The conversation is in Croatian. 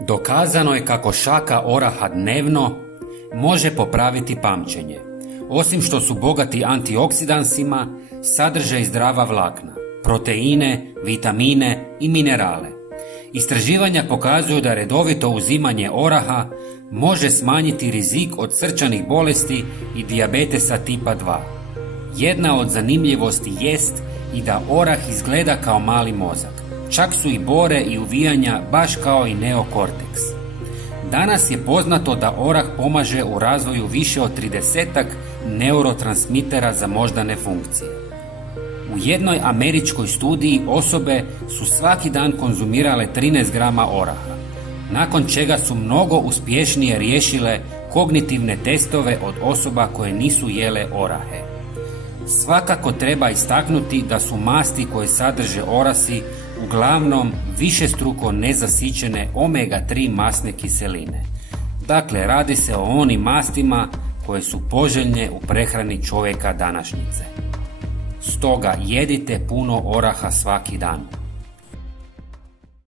Dokazano je kako šaka oraha dnevno može popraviti pamćenje. Osim što su bogati antioksidansima, sadrže i zdrava vlakna, proteine, vitamine i minerale. Istraživanja pokazuju da redovito uzimanje oraha može smanjiti rizik od srčanih bolesti i dijabetesa tipa 2. Jedna od zanimljivosti jest i da orah izgleda kao mali mozak. Čak su i bore i uvijanja baš kao i neokorteks. Danas je poznato da orah pomaže u razvoju više od 30 neurotransmitera za moždane funkcije. U jednoj američkoj studiji osobe su svaki dan konzumirale 13 grama oraha, nakon čega su mnogo uspješnije riješile kognitivne testove od osoba koje nisu jele orahe. Svakako treba istaknuti da su masti koje sadrže orasi uglavnom višestruko nezasićene omega-3 masne kiseline. Dakle, radi se o onim mastima koje su poželjne u prehrani čovjeka današnjice. Stoga jedite puno oraha svaki dan.